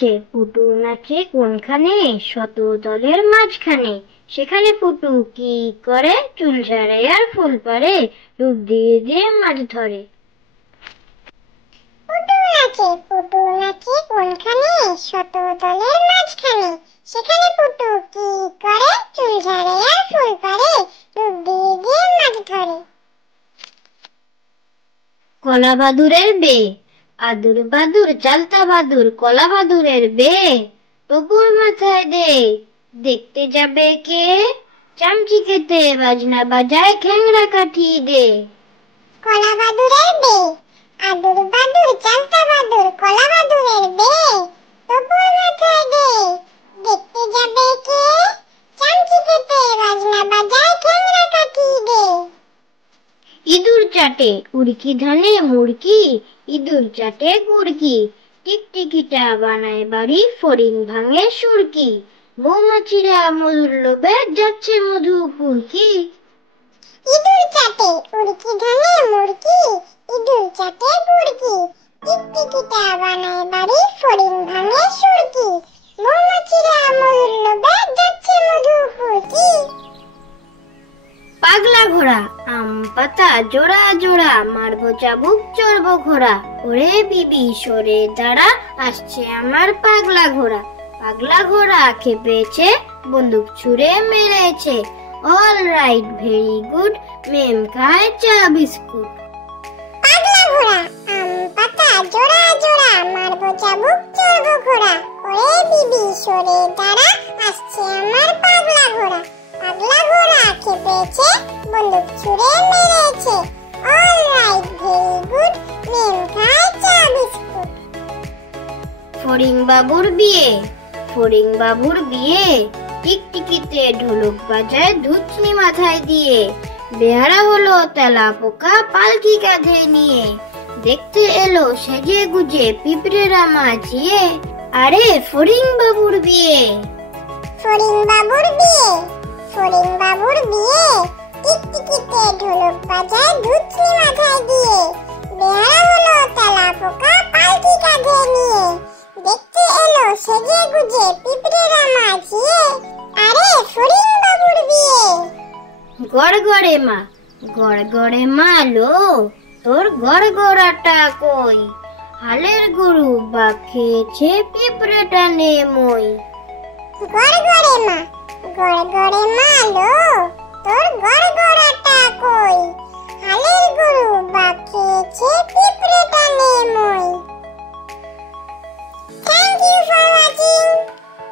নাচে, পুটুর নাচে কোনখানে? শত দলের মাঝখানে। সেখানে পুটু কি করে? চুল ঝাড়ে আর ফুল পারে, ডুব দিয়ে দিয়ে মাছ ধরে। পুটু নাচে কোনখানে? শত দলের মাঝখানে। সেখানে পুটু কি করে? চুল ঝাড়ে আর ফুল পারে, ডুব দিয়ে দিয়ে মাছ ধরে। কলা বাদুরের বে, আদুর বাদুর চালতা বাদুর, কলা বাদুরের বে তবুর মাথায় দে। দেখতে যাবে কে? চামচি খেতে বাজনা বাজায়, খ্যাংরা কাঠি দে। কলা বাদুরের বে, আদুর বাদুর চালতা বাদুর, কলা বাদুরের বে তবুর মাথায় দে। দেখতে যাবে কে? চামচি খেতে বাজনা বাজায়, খ্যাংরা কাঠি দে। ইঁদুর চাটে উড়কি ধানে মুড়কি, ইঁদুর চাটে গুড়কি, টিকটিকিটা বানায় বাড়ি, ফড়িং ভাঙে সুরকি। মৌমাছিরা মধুর লোভে যাচ্ছে মধু ফুরকি। ইঁদুর চাটে উড়কি ধানে মুড়কি, ইঁদুর চাটে গুড়কি, টিকটিকিটা বানায় বাড়ি, ফড়িং ভাঙে সুরকি। মৌমাছিরা মধুর লোভে যাচ্ছে মধু ফুরকি। পাগলা ঘোড়া আম পাতা জোড়া জোড়া, মারবো চাবুক চড়বো ঘোড়া। ওরে বিবি সরে দাঁড়া, আসছে আমার পাগলা ঘোড়া। পাগলা ঘোড়া খেপেছে, বন্দুক ছুঁড়ে মেরেছে। অল রাইট ভেরি গুড, মেম খায় চা বিস্কুট। পাগলা ঘোড়া আম পাতা জোড়া জোড়া, মারবো চাবুক চড়বো ঘোড়া। ওরে বিবি সরে দাঁড়া, আসছে আমার পাগলা ঘোড়া। পাগলা ঘোড়া খেপেছে, বন্দুক ছুঁড়ে মেরেছে। অল রাইট ভেরি গুড, মেম খায় চা বিস্কুট। ফড়িং বাবুর বিয়ে, ফড়িং বাবুর বিয়ে, টিকটিকিতে ঢোলক বাজায় ধুচনি মাথায় দিয়ে। বেহারা হলো তেলা পোকা পালকি কাঁধে নিয়ে, দেখতে এলো সেজে গুজে পিঁপড়েরা মাছিয়ে। আরে ফড়িং বাবুর বিয়ে। ফড়িং বাবুর বিয়ে, ফড়িং বাবুর বিয়ে, টিকটিকিতে ঢোলক বাজায় ধুচনি মাথায় দিয়ে। বেহারা হলো তেলা পোকা পালকি কাঁধে নিয়ে, দেখতে এলো সেজে গুজে পিঁপড়েরা মাছিয়ে। আরে ফড়িং বাবুর বিয়ে। গড়গড়ে মা, গড়গড়ে মা লো, তোর গড়গড়াটা কই? হালের গরু বা খেয়েছে পিঁপড়েটা নে মই। গড়গড়ে মা, গড়গড়ে মা লো, তোর গড়গড়াটা কই? হালের